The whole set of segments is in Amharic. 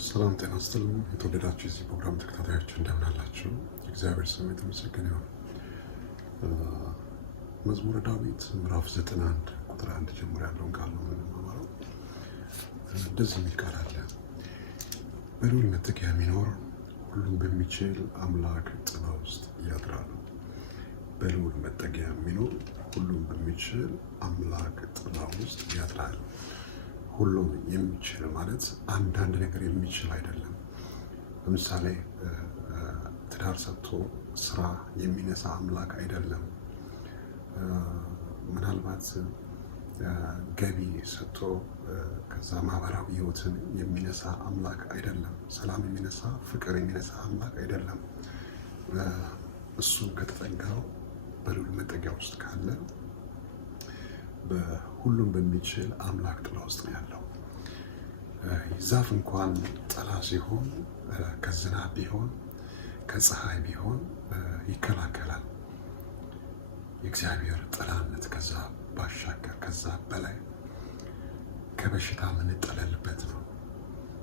ሰላም ጤና ይስጥልኝ። የተወደዳችሁ የዚህ ፕሮግራም ተከታታዮች እንደምን አላችሁ? እግዚአብሔር ስም የተመሰገነ ይሁን። መዝሙረ ዳዊት ምዕራፍ 91 ቁጥር 1 ጀምሮ ያለውን ቃል ነው የምንማማረው። እንደዚህ የሚል ቃል አለ። በልዑል መጠጊያ የሚኖር ሁሉም በሚችል አምላክ ጥላ ውስጥ ያድራል። በልዑል መጠጊያ የሚኖር ሁሉም በሚችል አምላክ ጥላ ውስጥ ያድራል። ሁሉም የሚችል ማለት አንዳንድ ነገር የሚችል አይደለም። ለምሳሌ ትዳር ሰጥቶ ስራ የሚነሳ አምላክ አይደለም። ምናልባት ገቢ ሰጥቶ ከዛ ማህበራዊ ህይወትን የሚነሳ አምላክ አይደለም። ሰላም የሚነሳ ፍቅር የሚነሳ አምላክ አይደለም። እሱን ከተጠጋው በልዑል መጠጊያ ውስጥ ካለ በሁሉም በሚችል አምላክ ጥላ ውስጥ ነው ያለው። ዛፍ እንኳን ጥላ ሲሆን ከዝናብ ቢሆን ከፀሐይ ቢሆን ይከላከላል። የእግዚአብሔር ጥላነት ከዛ ባሻገር ከዛ በላይ ከበሽታ የምንጠለልበት ነው።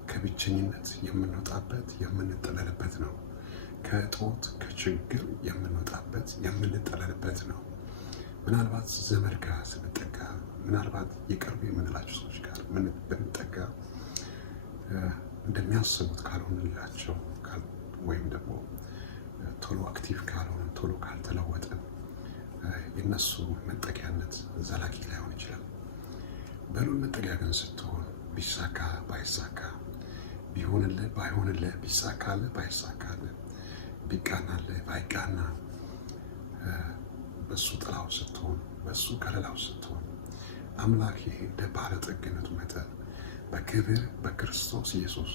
ከብቸኝነት የምንወጣበት የምንጠለልበት ነው። ከእጦት ከችግር የምንወጣበት የምንጠለልበት ነው። ምናልባት ዘመድ ጋር ስንጠጋ፣ ምናልባት የቅርብ የምንላቸው ሰዎች ጋር ብንጠጋ እንደሚያስቡት ካልሆንላቸው ወይም ደግሞ ቶሎ አክቲቭ ካልሆነ ቶሎ ካልተለወጠን የነሱ መጠጊያነት ዘላቂ ላይሆን ይችላል። በልዑል መጠጊያ ግን ስትሆን ቢሳካ ባይሳካ፣ ቢሆንልህ ባይሆንልህ፣ ቢሳካልህ ባይሳካልህ፣ ቢቃናልህ ባይቃና በሱ ጥላው ስትሆን በሱ ከለላው ስትሆን አምላክ እንደ ባለጠግነቱ መጠን በክብር በክርስቶስ ኢየሱስ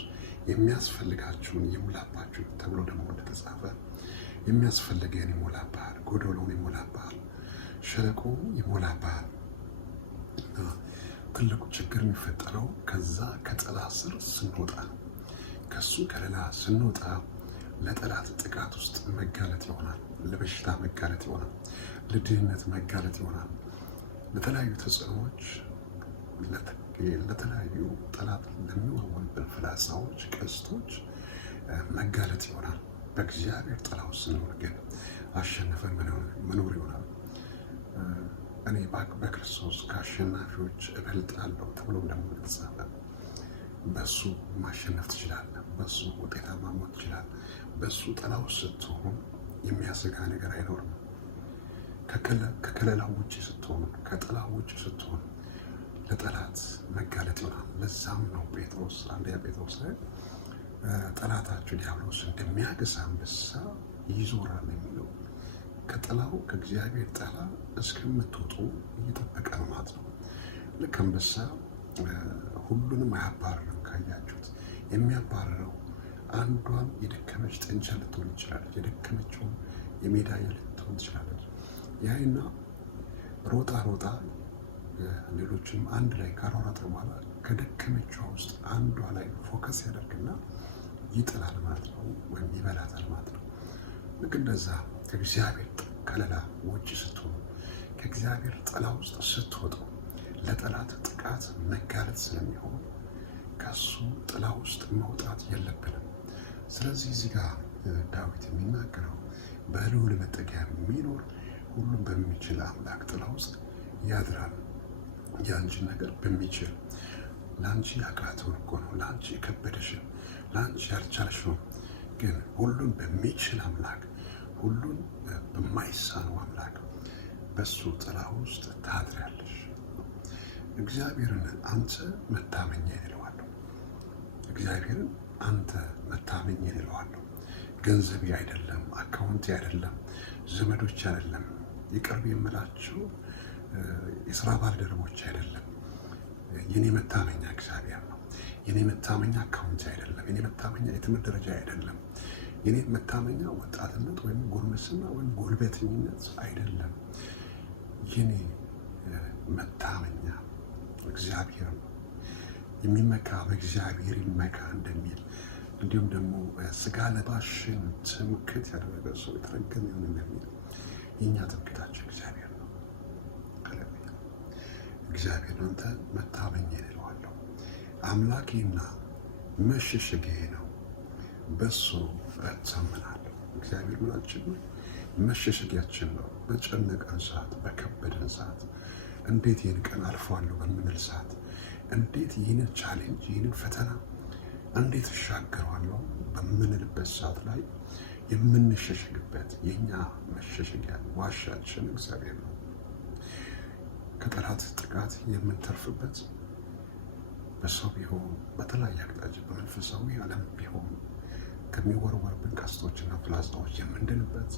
የሚያስፈልጋችሁን ይሙላባችሁ ተብሎ ደግሞ እንደተጻፈ የሚያስፈልገን ይሞላብሃል፣ ጎደሎውን ይሞላብሃል፣ ሸለቆውን ይሞላብሃል። ትልቁ ችግር የሚፈጠረው ከዛ ከጥላ ስር ስንወጣ፣ ከሱ ከለላ ስንወጣ ለጠላት ጥቃት ውስጥ መጋለጥ ይሆናል። ለበሽታ መጋለጥ ይሆናል። ለድህነት መጋለጥ ይሆናል። ለተለያዩ ተጽዕኖዎች፣ ለተለያዩ ጠላት ለሚወረወሩብን ፍላጻዎች፣ ቀስቶች መጋለጥ ይሆናል። በእግዚአብሔር ጥላ ውስጥ ስንሆን ግን አሸንፈን መኖር ይሆናል። እኔ በክርስቶስ ከአሸናፊዎች እበልጣለሁ ተብሎ ደግሞ የተጻፈ በሱ ማሸነፍ ትችላለህ። በሱ ውጤታማ መሆን ትችላለህ። በሱ ጥላ ውስጥ ስትሆን የሚያሰጋ ነገር አይኖርም። ከከለላው ውጭ ስትሆን፣ ከጥላው ውጭ ስትሆን ለጠላት መጋለጥ ይሆናል። ለዛም ነው ጴጥሮስ አንደኛ ጴጥሮስ ላይ ጠላታችሁ ዲያብሎስ እንደሚያገሳ አንበሳ ይዞራል የሚለው ከጥላው ከእግዚአብሔር ጥላ እስከምትወጡ እየጠበቀ ነው ማለት ነው። ልክ አንበሳ ሁሉንም አያባርርም። ካያችሁት የሚያባርረው አንዷን የደከመች ጥንቻ ልትሆን ትችላለች። የደከመችውን የሜዳ ልትሆን ትችላለች። ያይና ሮጣ ሌሎችንም አንድ ላይ ካሯሯጠ በኋላ ከደከመችው ውስጥ አንዷ ላይ ፎከስ ያደርግና ይጥላል ማለት ነው፣ ወይም ይበላታል ማለት ነው። ልክ እንደዛ ከእግዚአብሔር ከለላ ውጭ ስትሆኑ፣ ከእግዚአብሔር ጥላ ውስጥ ስትወጡ ለጠላት ጥቃት መጋለጥ ስለሚሆን ከሱ ጥላ ውስጥ መውጣት የለብንም። ስለዚህ እዚህ ጋር ዳዊት የሚናገረው በልዑል መጠጊያ የሚኖር ሁሉም በሚችል አምላክ ጥላ ውስጥ ያድራል። የአንቺን ነገር በሚችል ለአንቺ ያቃተውን እኮ ነው፣ ለአንቺ የከበደሽን፣ ለአንቺ ያልቻልሽውን ግን ሁሉን በሚችል አምላክ፣ ሁሉን በማይሳነው አምላክ በሱ ጥላ ውስጥ ታድሪያለሽ። እግዚአብሔርን አንተ መታመኛ ይለዋለሁ። እግዚአብሔርን አንተ መታመኛ ይለዋለሁ። ገንዘቤ አይደለም፣ አካውንቴ አይደለም፣ ዘመዶች አይደለም፣ ይቅርብ የምላቸው የስራ ባልደረቦች አይደለም። የኔ መታመኛ እግዚአብሔር ነው። የኔ መታመኛ አካውንቴ አይደለም። የኔ መታመኛ የትምህርት ደረጃ አይደለም። የኔ መታመኛ ወጣትነት ወይም ጎልመስና ወይም ጎልበተኝነት አይደለም። የኔ መታመኛ እግዚአብሔር ነው። የሚመካ በእግዚአብሔር ይመካ እንደሚል፣ እንዲሁም ደግሞ ስጋ ለባሽን ትምክህት ያደረገ ሰው የተረገመ ይሁን እንደሚል የእኛ ትምክህታችን እግዚአብሔር ነው። እግዚአብሔር አንተ መታመኛ ይለዋለሁ። አምላኬና መሸሸጊያዬ ነው፣ በሱ እታመናለሁ። እግዚአብሔር ምናችን ነው? መሸሸጊያችን ነው። በጨነቀን ሰዓት፣ በከበደን ሰዓት፣ እንዴት ይህን ቀን አልፈዋለሁ በምንል ሰዓት፣ እንዴት ይህንን ቻሌንጅ ይህንን ፈተና እንዴት እሻገረዋለሁ በምንልበት ሰዓት ላይ የምንሸሸግበት የኛ መሸሸጊያ ዋሻችን እግዚአብሔር ነው። ከጠላት ጥቃት የምንተርፍበት በሰው ቢሆን በተለያየ አቅጣጫ በመንፈሳዊ ዓለም ቢሆን ከሚወረወርብን ቀስቶችና ፍላጻዎች የምንድንበት፣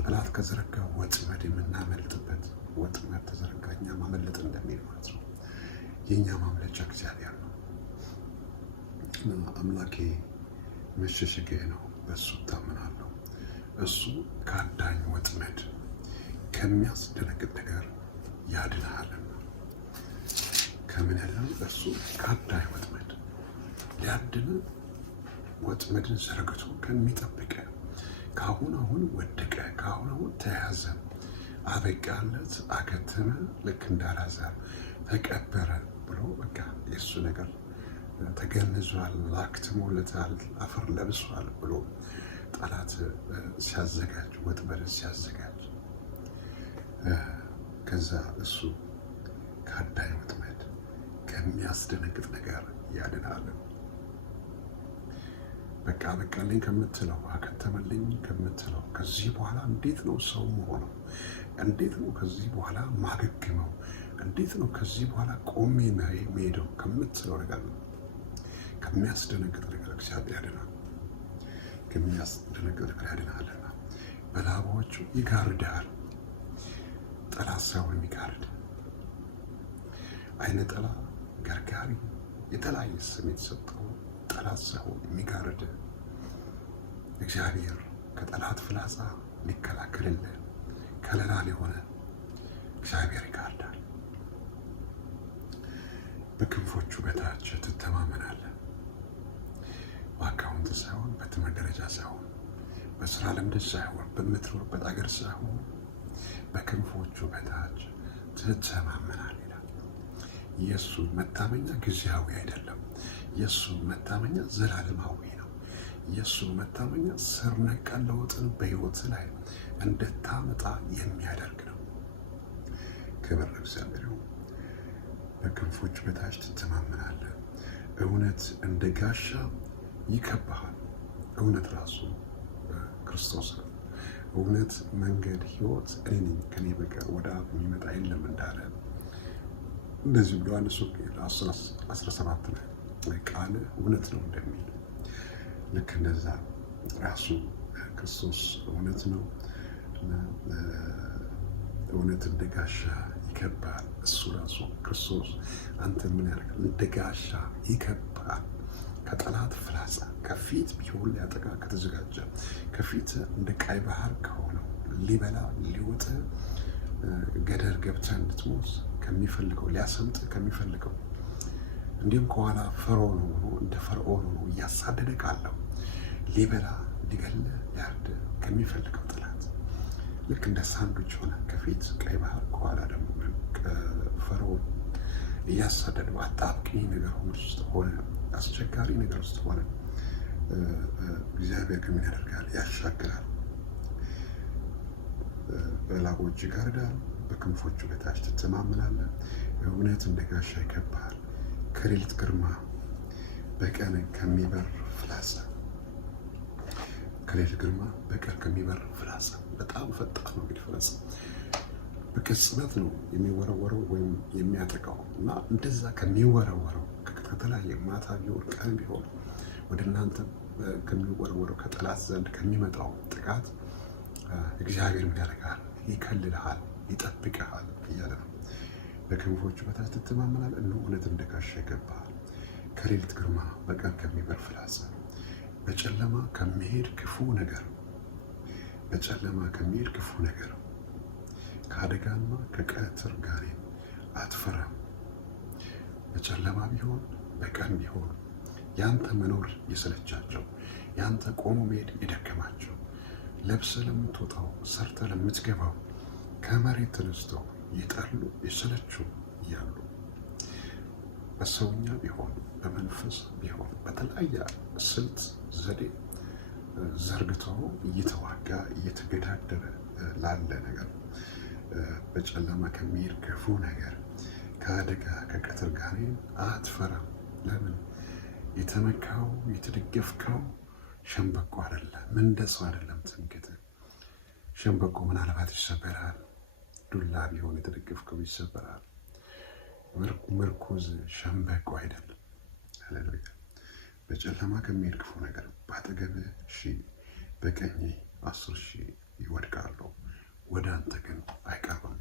ጠላት ከዘረጋ ወጥመድ የምናመልጥበት፣ ወጥመድ ተዘረጋ እኛ ማመለጥ እንደሚል ማለት ነው። የእኛ ማምለጫ እግዚአብሔር ነው። አምላኬ መሸሸጊያዬ ነው፣ በእሱ እታመናለሁ። እሱ ከአዳኝ ወጥመድ ከሚያስደነግጥ ነገር ያድንሃልና። ከምን ያድናል? እሱ ከአዳኝ ወጥመድ ሊያድን ወጥመድን ዘርግቶ ከሚጠብቀ ከአሁን አሁን ወደቀ፣ ከአሁን አሁን ተያዘ፣ አበቃለት፣ አከተመ፣ ልክ እንዳላዛር ተቀበረ ብሎ በቃ የእሱ ነገር ተገንዟል፣ አክትሞለታል፣ አፈር ለብሷል ብሎ ጠላት ሲያዘጋጅ ወጥመድ ሲያዘጋጅ ከዛ እሱ ከአዳኝ ወጥመድ ከሚያስደነግጥ ነገር ያድናል። በቃ በቃልኝ ከምትለው አከተመልኝ ከምትለው ከዚህ በኋላ እንዴት ነው ሰው መሆነው? እንዴት ነው ከዚህ በኋላ ማገግመው? እንዴት ነው ከዚህ በኋላ ቆሜ መሄደው ከምትለው ነገር ነው ከሚያስደነግጥ ነገር እግዚአብሔር ያድናል። ከሚያስደነግጥ ነገር ያድናልና በላባዎቹ ይጋርዳል። ጠላት ሳይሆን የሚጋርድ አይነ ጥላ፣ ገርጋሪ፣ የተለያየ ስም የተሰጠው ጠላት ሳይሆን የሚጋርድ እግዚአብሔር ከጠላት ፍላጻ ሊከላከልልን ከለላ ሊሆነ እግዚአብሔር ይጋርዳል። በክንፎቹ በታች ትተማመናለህ። በአካውንት ሳይሆን፣ በትምህርት ደረጃ ሳይሆን፣ በስራ ልምድ ሳይሆን፣ በምትኖርበት አገር ሳይሆን በክንፎቹ በታች ትተማመናለህ ይላል። የእሱ መታመኛ ጊዜያዊ አይደለም። የእሱ መታመኛ ዘላለማዊ ነው። የእሱ መታመኛ ስር ነቀል ለውጥን በሕይወት ላይ እንድታመጣ የሚያደርግ ነው። ክብር ለእግዚአብሔር ይሁን። በክንፎቹ በታች ትተማመናለህ። እውነት እንደ ጋሻ ይከብሃል። እውነት ራሱ ክርስቶስ ነው። እውነት፣ መንገድ፣ ሕይወት እኔ ነኝ፣ ከኔ በቀር ወደ አብ የሚመጣ የለም እንዳለ እንደዚህ ብሎ ዮሐንስ 17 ላይ ቃል እውነት ነው እንደሚል ልክ እንደዛ ራሱ ክርስቶስ እውነት ነው። እውነት እንደ ጋሻ ይከብሃል። እሱ ራሱ ክርስቶስ አንተ ምን ያደርጋል? እንደ ጋሻ ይከብሃል። ከጠላት ፍላጻ ከፊት ቢሆን ሊያጠቃ ከተዘጋጀ ከፊት እንደ ቀይ ባህር ከሆነው ሊበላ ሊውጥ ገደል ገብተህ እንድትሞት ከሚፈልገው ሊያሰምጥ ከሚፈልገው እንዲሁም ከኋላ ፈርዖን ሆኖ እንደ ፈርዖን ሆኖ እያሳደደ ካለው ሊበላ ሊገለ ሊያርድ ከሚፈልገው ጠላት ልክ እንደ ሳንዱች ሆነ ከፊት ቀይ ባህር ከኋላ ደግሞ ፈርዖን እያሳደደው አጣብቂኝ ነገር ውስጥ ሆነ፣ አስቸጋሪ ነገር ውስጥ ሆነ። እግዚአብሔር ግን ምን ያደርጋል? ያሻግራል። በላቦች ይጋርዳል፣ በክንፎቹ በታች ትተማመናለህ። እውነት እንደ ጋሻ ይከብሃል። ከሌሊት ግርማ በቀን ከሚበር ፍላጻ፣ ከሌሊት ግርማ በቀን ከሚበር ፍላጻ። በጣም ፈጣን ነው እንግዲህ ፍላጻ በቅጽበት ነው የሚወረወረው ወይም የሚያጠቃው እና እንደዛ ከሚወረወረው ከተለያየ ማታ ቢሆን ቀን ቢሆን ወደ እናንተ ከሚወረወረው ከጠላት ዘንድ ከሚመጣው ጥቃት እግዚአብሔር ምን ያደርጋል? ይከልልሃል፣ ይጠብቅሃል እያለ ነው። በክንፎቹ በታች ትተማመናለህ። እውነት እንደ ጋሻ ይከብሃል። ከሌሊት ግርማ በቀን ከሚበር ፍላጻ፣ በጨለማ ከሚሄድ ክፉ ነገር፣ በጨለማ ከሚሄድ ክፉ ነገር፣ ከአደጋና ከቀትር ጋኔን አትፈራም። በጨለማ ቢሆን በቀን ቢሆን ያንተ መኖር የሰለቻቸው፣ ያንተ ቆሞ መሄድ የደከማቸው፣ ለብሰህ ለምትወጣው ሰርተህ ለምትገባው ከመሬት ተነስተው ይጠሉ የሰለቹ እያሉ በሰውኛ ቢሆን በመንፈስ ቢሆን በተለያየ ስልት ዘዴ ዘርግቶ እየተዋጋ እየተገዳደረ ላለ ነገር በጨለማ ከሚሄድ ክፉ ነገር ከአደጋ ከቀትር ጋር አትፈራም። ለምን? የተመካው የተደገፍከው ሸምበቆ አይደለም፣ እንደ ሰው አይደለም። ትምክህት ሸምበቆ ምናልባት ይሰበራል፣ ዱላ ቢሆን የተደገፍከው ይሰበራል። ምርኩዝ ሸምበቆ አይደለም። ሃሌሉያ። በጨለማ ከሚሄድ ክፉ ነገር በአጠገብህ 1000 በቀኝህ 10,000 ይወድቃሉ፣ ወደ አንተ ግን አይቀርቡም።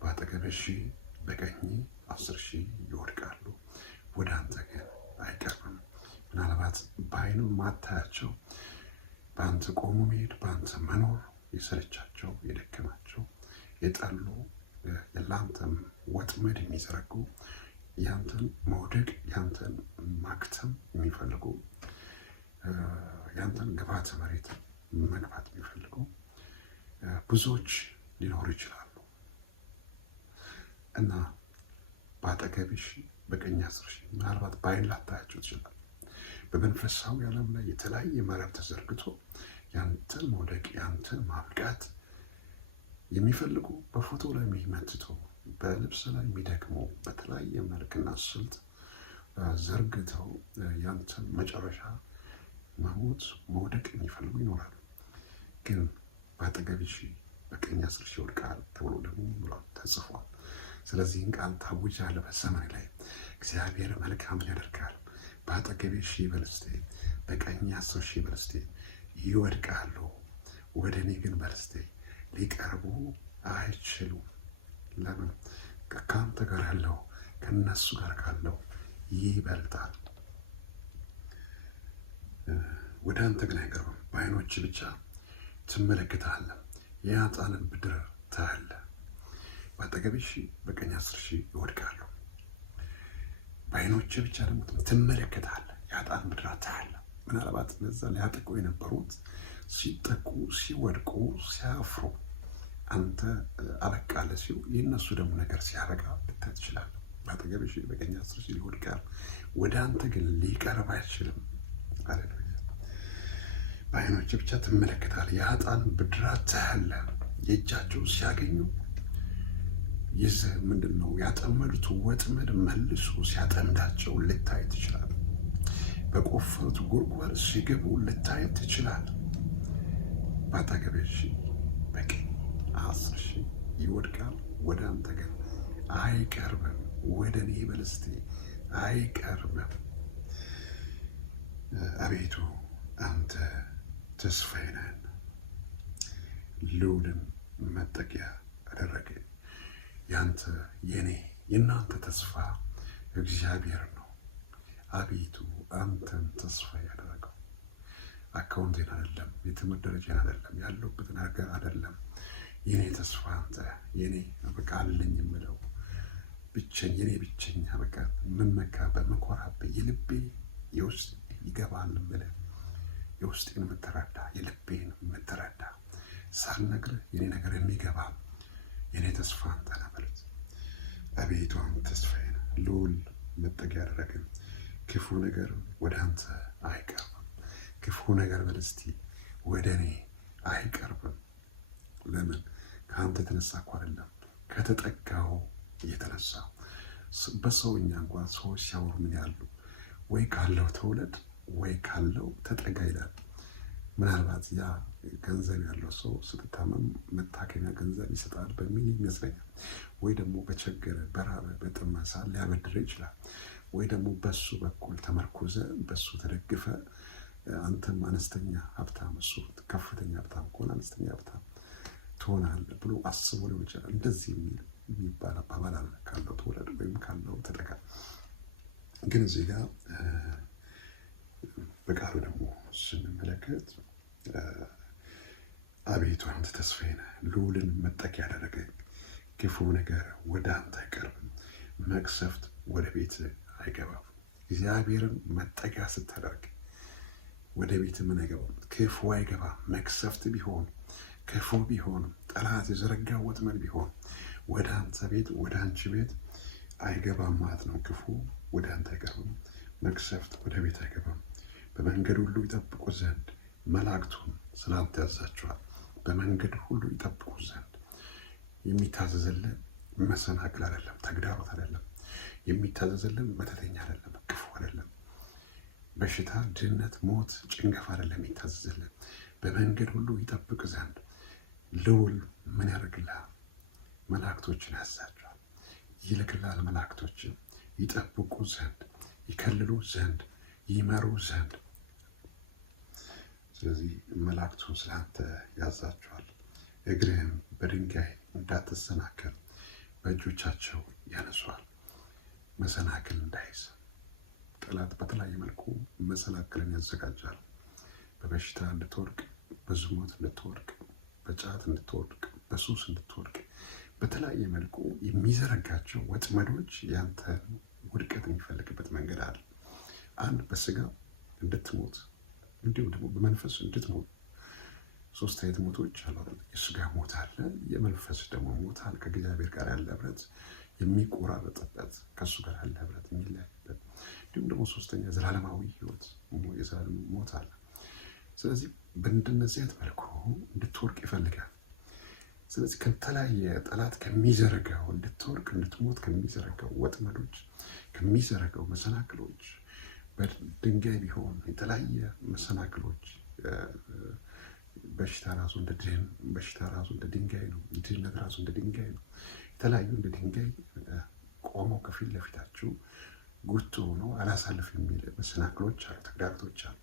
በአጠገብህ 1000 በቀኝህ 10,000 ይወድቃሉ፣ ወደ አንተ ግን አይቀርቡም። ምናልባት በዓይኑ ማታያቸው በአንተ ቆሞ መሄድ በአንተ መኖር የሰለቻቸው የደከማቸው የጠሉ ለአንተም ወጥመድ የሚዘረጉ ያንተን መውደቅ ያንተን ማክተም የሚፈልጉ ያንተን ግብዓተ መሬት መግባት የሚፈልጉ ብዙዎች ሊኖሩ ይችላሉ እና በአጠገብሽ በቀኝ 10,000 ምናልባት በዓይን ላታያቸው ትችላል። በመንፈሳዊ ዓለም ላይ የተለያየ መረብ ተዘርግቶ ያንተን መውደቅ ያንተን ማብቃት የሚፈልጉ በፎቶ ላይ የሚመትቱ በልብስ ላይ የሚደክሙ በተለያየ መልክና ስልት ዘርግተው ያንተን መጨረሻ መሞት መውደቅ የሚፈልጉ ይኖራሉ። ግን በአጠገብሽ በቀኝ 10,000 ይወድቃል ተብሎ ደግሞ ብሏል ተጽፏል። ስለዚህን ቃል ታውጃለህ። በዘመን ላይ እግዚአብሔር መልካም ያደርጋል። በአጠገብሽ 1000 በል እስቲ፣ በቀኝ 10,000 በል እስቲ። ይወድቃሉ፣ ወደ እኔ ግን በል እስቲ ሊቀርቡ አይችሉም። ለምን? ከአንተ ጋር ያለው ከነሱ ጋር ካለው ይበልጣል። ወደ አንተ ግን አይቀርብም። በዓይኖች ብቻ ትመለከታለህ፣ የኃጥአንን ብድር ታያለህ። በአጠገብሽ በቀኝ 10,000 ይወድቃሉ። በዓይኖች ብቻ ደግሞ ትመለከታለህ፣ የኃጥአን ብድር ታያለህ። ምናልባት እነዛ ሊያጠቁ የነበሩት ሲጠቁ ሲወድቁ ሲያፍሩ አንተ አበቃለህ ሲሉ የእነሱ ደግሞ ነገር ሲያበቃ ልታይ ትችላለህ። በአጠገብሽ በቀኝ 10,000 ይወድቃል፣ ወደ አንተ ግን ሊቀርብ አይችልም። ሃሌሉያ። በዓይኖች ብቻ ትመለከታለህ፣ የኃጥአን ብድራት ታያለህ። የእጃቸው ሲያገኙ ይዘህ ምንድን ነው ያጠመዱት ወጥመድ መልሶ ሲያጠምዳቸው ልታይ ትችላለህ። በቆፈሩት ጉድጓድ ሲገቡ ልታይ ትችላለህ። በአጠገብሽ በቀኝ 10,000 ይወድቃል፣ ወደ አንተ ግን አይቀርብም። ወደ እኔ በል እስቲ አይቀርብም። አቤቱ አንተ ተስፋዬ ነህ፣ ልዑልን መጠጊያ አደረገኝ። ያንተ የኔ የእናንተ ተስፋ እግዚአብሔር ነው። አቤቱ አንተን ተስፋ ያደረገው አካውንቴን አይደለም፣ የትምህርት ደረጃን አይደለም፣ ያለሁበትን ሀገር አይደለም። የኔ ተስፋ አንተ የኔ በቃ አለኝ የምለው የኔ ብቸኛ በቃ የምመካበት የምኮራበት የልቤ የውስጥ ይገባል የምልህ የውስጤን የምትረዳ የልቤን የምትረዳ ሳልነግርህ የኔ ነገር የሚገባ የኔ ተስፋ አንተ ነህ በሉት። አቤቱ አንተ ተስፋዬ ነህ፣ ልዑል መጠጊያ ያደረገን። ክፉ ነገር ወደ አንተ አይቀርብም። ክፉ ነገር በል እስቲ ወደ እኔ አይቀርብም። ለምን? ከአንተ የተነሳ እኮ አይደለም፣ ከተጠጋው የተነሳ። በሰውኛ እንኳን ሰዎች ሲያወሩ ምን ያሉ ወይ ካለው ተውለድ ወይ ካለው ተጠጋ ይላል። ምናልባት ያ ገንዘብ ያለው ሰው ስትታመም መታከሚያ ገንዘብ ይሰጣል በሚል ይመስለኛል። ወይ ደግሞ በቸገረ በራበ በጥማሳ ሊያበድር ይችላል። ወይ ደግሞ በሱ በኩል ተመርኩዘ በሱ ተደግፈ አንተም አነስተኛ ሀብታም እሱ ከፍተኛ ሀብታም ከሆነ አነስተኛ ሀብታም ትሆናለህ ብሎ አስቦ ሊሆን ይችላል። እንደዚህ የሚባል አባባል አለ፣ ካለው ተወለድ ወይም ካለው ተጠጋ። ግን እዚህ ጋር በቃሉ ደግሞ ስንመለከት አቤቱ አንተ ተስፋዬ ነህ፣ ልዑልን መጠጊያ ያደረገኝ። ክፉ ነገር ወደ አንተ አይቀርብም፣ መቅሰፍት ወደ ቤት አይገባም። እግዚአብሔርን መጠጊያ ስታደርግ ወደ ቤት ምን አይገባም? ክፉ አይገባም። መቅሰፍት ቢሆን ክፉ ቢሆን ጠላት የዘረጋው ወጥመድ ቢሆን ወደ አንተ ቤት ወደ አንቺ ቤት አይገባም ማለት ነው። ክፉ ወደ አንተ አይቀርብም፣ መቅሰፍት ወደ ቤት አይገባም። በመንገድ ሁሉ ይጠብቁ ዘንድ መላእክቱን ስላንተ ያዛቸዋል። በመንገድ ሁሉ ይጠብቁ ዘንድ የሚታዘዝልን መሰናክል አይደለም፣ ተግዳሮት አይደለም። የሚታዘዝልን መተተኛ አይደለም፣ ክፉ አይደለም። በሽታ፣ ድህነት፣ ሞት፣ ጭንገፋ አይደለም የሚታዘዝልን። በመንገድ ሁሉ ይጠብቅ ዘንድ ልዑል ምን ያደርግልሃል? መላእክቶችን ያዛቸዋል፣ ይልክልሃል። መላእክቶችን ይጠብቁ ዘንድ፣ ይከልሉ ዘንድ፣ ይመሩ ዘንድ። ስለዚህ መላእክቱን ስላንተ ያዛቸዋል። እግርህም በድንጋይ እንዳትሰናከል በእጆቻቸው ያነሷል። መሰናክል እንዳይዝ ጠላት በተለያየ መልኩ መሰናክልን ያዘጋጃል። በበሽታ እንድትወድቅ፣ በዝሙት እንድትወድቅ፣ በጫት እንድትወድቅ፣ በሱስ እንድትወድቅ በተለያየ መልኩ የሚዘረጋቸው ወጥመዶች ያንተን ውድቀት የሚፈልግበት መንገድ አለ። አንድ በስጋ እንድትሞት እንዲሁም ደግሞ በመንፈስ እንድትሞት ሶስት አይነት ሞቶች አሉ። የስጋ ሞት አለ፣ የመንፈስ ደግሞ ሞት አለ። ከእግዚአብሔር ጋር ያለ ህብረት የሚቆራረጥበት፣ ከእሱ ጋር ያለ ህብረት የሚለያይበት፣ እንዲሁም ደግሞ ሶስተኛ ዘላለማዊ ህይወት የዘላለም ሞት አለ። ስለዚህ በእንደነዚህ አይነት መልኩ እንድትወርቅ ይፈልጋል። ስለዚህ ከተለያየ ጠላት ከሚዘረጋው እንድትወርቅ እንድትሞት ከሚዘረጋው ወጥመዶች ከሚዘረጋው መሰናክሎች በድንጋይ ቢሆን የተለያየ መሰናክሎች በሽታ ራሱ እንደ ድህን በሽታ ራሱ እንደ ድንጋይ ነው። ድህነት ራሱ እንደ ድንጋይ ነው። የተለያዩ እንደ ድንጋይ ቆመው ከፊት ለፊታችሁ ጉቶ ሆነው አላሳልፍ የሚል መሰናክሎች አሉ፣ ተግዳሮቶች አሉ።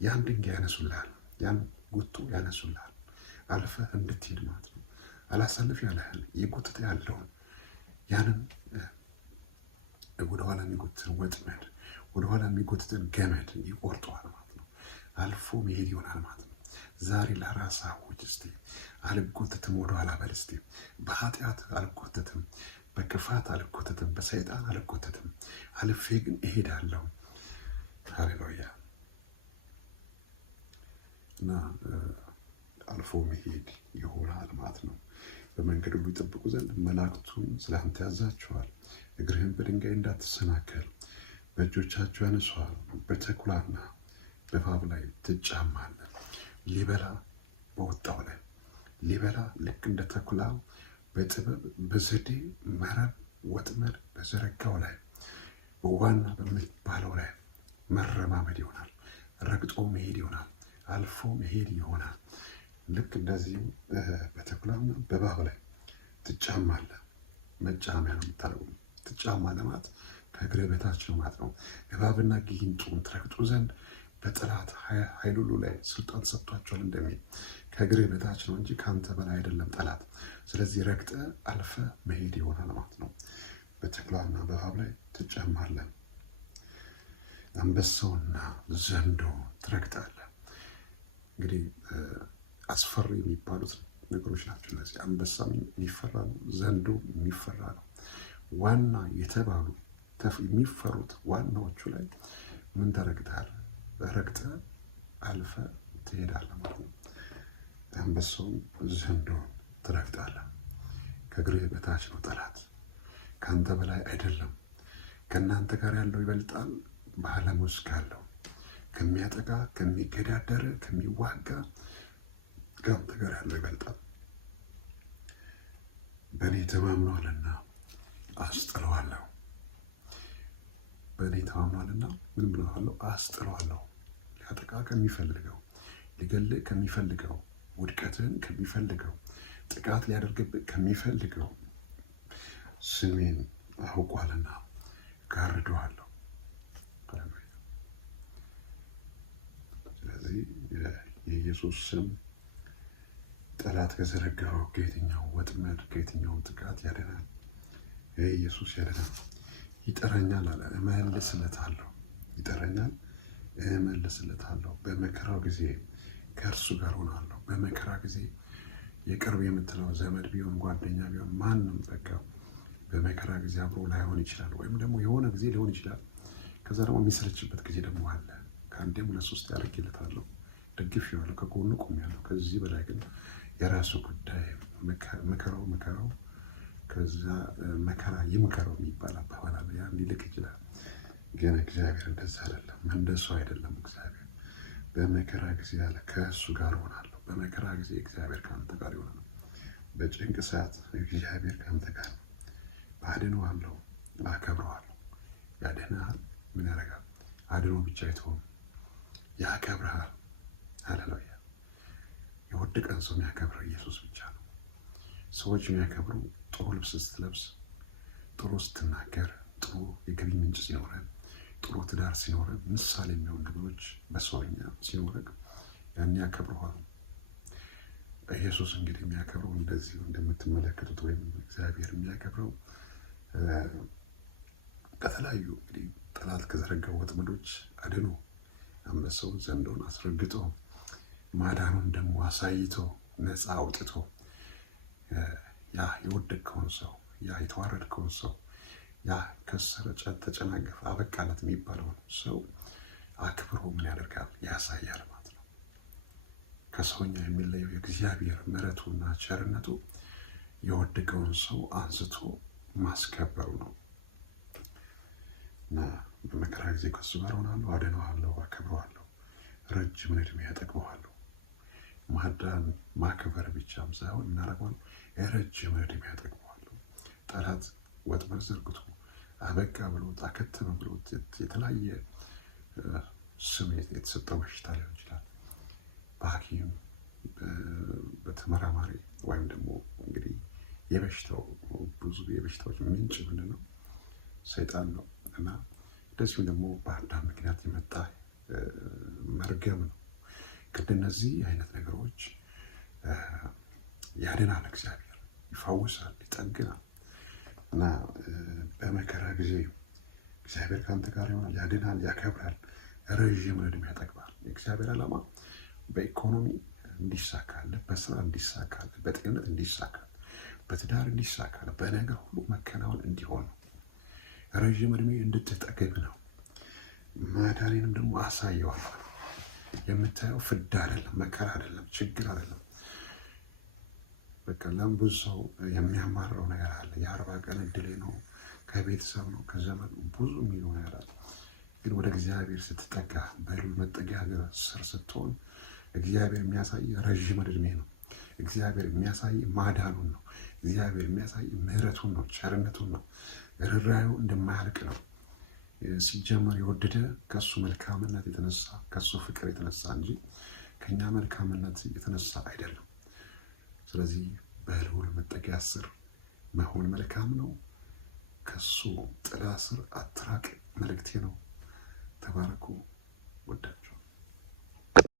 ያን ድንጋይ ያነሱልሃል፣ ያን ጉቶ ያነሱልሃል፣ አልፈህ እንድትሄድ ማለት ነው። አላሳልፍ ያለህን የጎትተ ያለውን ያንን ወደኋላ የሚጎትትን ወጥመድ ወደኋላ የሚጎትትን ገመድ ይቆርጠዋል ማለት ነው። አልፎ መሄድ ይሆናል ማለት ነው። ዛሬ ለራስ አውጅ እስቲ፣ አልጎትትም ወደኋላ በል እስቲ። በኃጢአት አልጎትትም፣ በክፋት አልጎትትም፣ በሰይጣን አልጎትትም፣ አልፌ ግን እሄዳለሁ። ሃሌሉያ። እና አልፎ መሄድ ይሆናል ማለት ነው። በመንገድ ሁሉ ይጠብቁ ዘንድ መላእክቱን ስለአንተ ያዛቸዋል። እግርህን በድንጋይ እንዳትሰናከል በእጆቻቸው ያነሷል። በተኩላና በእባብ ላይ ትጫማለህ። ሊበላ በወጣው ላይ ሊበላ ልክ እንደ ተኩላው በጥበብ በዘዴ መረብ ወጥመድ በዘረጋው ላይ በዋና በሚባለው ላይ መረማመድ ይሆናል። ረግጦ መሄድ ይሆናል። አልፎ መሄድ ይሆናል። ልክ እንደዚሁ በተኩላና በእባብ ላይ ትጫማለህ። መጫሚያ ነው የምታደርገው። ትጫማለህ ማለት ከእግርህ በታች ነው ማለት ነው። እባብና ጊንጡን ትረግጡ ዘንድ በጠላት ኃይል ሁሉ ላይ ስልጣን ተሰጥቷቸዋል እንደሚል ከእግርህ በታች ነው እንጂ ከአንተ በላይ አይደለም ጠላት። ስለዚህ ረግጠህ አልፈህ መሄድ ይሆናል ማለት ነው። በተኩላና በእባብ ላይ ትጫማለህ። አንበሳውና ዘንዶ ትረግጣለህ። እንግዲህ አስፈሪ የሚባሉት ነገሮች ናቸው እነዚህ። አንበሳ የሚፈራ ነው፣ ዘንዶ የሚፈራ ነው። ዋና የተባሉ የሚፈሩት ዋናዎቹ ላይ ምን ተረግጠሃል? ረግጠህ አልፈህ ትሄዳለህ ማለት ነው። አንበሳውን ዘንዶውን ትረግጣለህ። ከእግርህ በታች ነው ጠላት፣ ከአንተ በላይ አይደለም። ከእናንተ ጋር ያለው ይበልጣል። በዓለም ውስጥ ካለው ከሚያጠቃ ከሚገዳደር ከሚዋጋ ከአንተ ጋር ያለው ይበልጣል። በእኔ ተማምኗልና አስጥለዋለሁ። በእኔ ተማምኗልና ምን ብለዋለሁ? አስጥለዋለሁ። ሊያጠቃ ከሚፈልገው ሊገልህ ከሚፈልገው ውድቀትን ከሚፈልገው ጥቃት ሊያደርግብህ ከሚፈልገው ስሜን አውቋልና ጋርደዋለሁ። ስለዚህ የኢየሱስ ስም ጠላት ከዘረጋው ከየትኛው ወጥመድ ከየትኛውም ጥቃት ያድናል። ኢየሱስ ያድናል። ይጠራኛል አለ፣ እመልስለታለሁ። ይጠራኛል፣ እመልስለታለሁ። በመከራው ጊዜ ከእርሱ ጋር ሆናለሁ። በመከራ ጊዜ የቅርብ የምትለው ዘመድ ቢሆን ጓደኛ ቢሆን ማንም በቃ በመከራ ጊዜ አብሮ ላይሆን ይችላል፣ ወይም ደግሞ የሆነ ጊዜ ሊሆን ይችላል። ከዛ ደግሞ የሚሰለችበት ጊዜ ደግሞ አለ። ከአንዴም ለሶስት ያደርግለታለሁ፣ ደግፌዋለሁ፣ ከጎኑ ቆሜያለሁ። ከዚህ በላይ ግን የራሱ ጉዳይ። መከራው ከዛ መከራ ይምከረው የሚባል አባባል አለ። ያን ሊልክ ይችላል። ግን እግዚአብሔር እንደዛ አይደለም፣ እንደሱ አይደለም። እግዚአብሔር በመከራ ጊዜ ያለ ከእሱ ጋር እሆናለሁ። በመከራ ጊዜ እግዚአብሔር ከአንተ ጋር ይሆናል። በጭንቅ ሰዓት እግዚአብሔር ከአንተ ጋር ነው። አድነዋለሁ፣ አከብረዋለሁ። ያድንሃል። ምን ያደርጋል? አድኖ ብቻ አይተውም፣ ያከብርሃል። ሃሌሉያ። የወደቀን ሰው የሚያከብረው ኢየሱስ ብቻ ነው። ሰዎች የሚያከብሩ ጥሩ ልብስ ስትለብስ፣ ጥሩ ስትናገር፣ ጥሩ የገቢ ምንጭ ሲኖረን፣ ጥሩ ትዳር ሲኖረን፣ ምሳሌ የሚሆን ነገሮች በሰውኛ ሲኖረን ያን ያከብረዋል። ኢየሱስ እንግዲህ የሚያከብረው እንደዚህ እንደምትመለከቱት ወይም እግዚአብሔር የሚያከብረው ከተለያዩ እንግዲህ ጠላት ከዘረጋው ወጥመዶች አድኖ አንበሳውን ዘንዶውን አስረግጦ ማዳኑን ደግሞ አሳይቶ ነፃ አውጥቶ ያ የወደቅከውን ሰው ያ የተዋረድከውን ሰው ያ ከሰረ ተጨናገፈ አበቃለት የሚባለውን ሰው አክብሮ ምን ያደርጋል? ያሳያል ማለት ነው። ከሰውኛ የሚለየው የእግዚአብሔር ምሕረቱና ቸርነቱ የወደቀውን ሰው አንስቶ ማስከበሩ ነው። እና በመከራ ጊዜ ከሱ ጋር ሆናለሁ፣ አድነዋለሁ፣ አከብረዋለሁ፣ ረጅም ዕድሜ ያጠግበዋለሁ። ማዳን ማክበር ብቻም ሳይሆን እናደርገዋለሁ፣ ረጅም ዕድሜ ያጠግበዋለሁ። ጠላት ወጥመድ ዘርግቶ አበቃ ብሎት አከተመ ብሎት የተለያየ ስም የተሰጠው በሽታ ሊሆን ይችላል። በሐኪም በተመራማሪ ወይም ደግሞ እንግዲህ የበሽታው ብዙ የበሽታዎች ምንጭ ምንድን ነው? ሰይጣን ነው። እና እንደዚሁም ደግሞ በአዳም ምክንያት የመጣ መርገም ነው። ከእነዚህ አይነት ነገሮች ያድናል እግዚአብሔር፣ ይፈውሳል፣ ይጠግናል። እና በመከራ ጊዜ እግዚአብሔር ከአንተ ጋር ይሆናል፣ ያድናል፣ ያከብራል፣ ረዥም ዕድሜ ያጠግባል። የእግዚአብሔር ዓላማ በኢኮኖሚ እንዲሳካል፣ በስራ እንዲሳካል፣ በጤንነት እንዲሳካል፣ በትዳር እንዲሳካል፣ በነገር ሁሉ መከናወን እንዲሆን ነው። ረዥም ዕድሜ እንድትጠግብ ነው። ማዳኔንም ደግሞ አሳየዋለሁ። የምታየው ፍዳ አይደለም፣ መከራ አይደለም፣ ችግር አይደለም። በቃ ለብዙ ሰው የሚያማረው ነገር አለ። የ40 ቀን እድሌ ነው፣ ከቤተሰብ ነው፣ ከዘመድ ነው፣ ብዙ የሚለው ነገር አለ። ግን ወደ እግዚአብሔር ስትጠጋ በልዑል መጠጊያ ስር ስትሆን እግዚአብሔር የሚያሳይ ረዥም ዕድሜ ነው። እግዚአብሔር የሚያሳይ ማዳኑን ነው። እግዚአብሔር የሚያሳይ ምሕረቱን ነው፣ ቸርነቱን ነው። ርኅራኄው እንደማያልቅ ነው። ሲጀመር የወደደ ከሱ መልካምነት የተነሳ ከሱ ፍቅር የተነሳ እንጂ ከኛ መልካምነት የተነሳ አይደለም። ስለዚህ በልዑል መጠጊያ ስር መሆን መልካም ነው። ከሱ ጥላ ስር አትራቅ መልእክቴ ነው። ተባረኩ። ወዳችሁ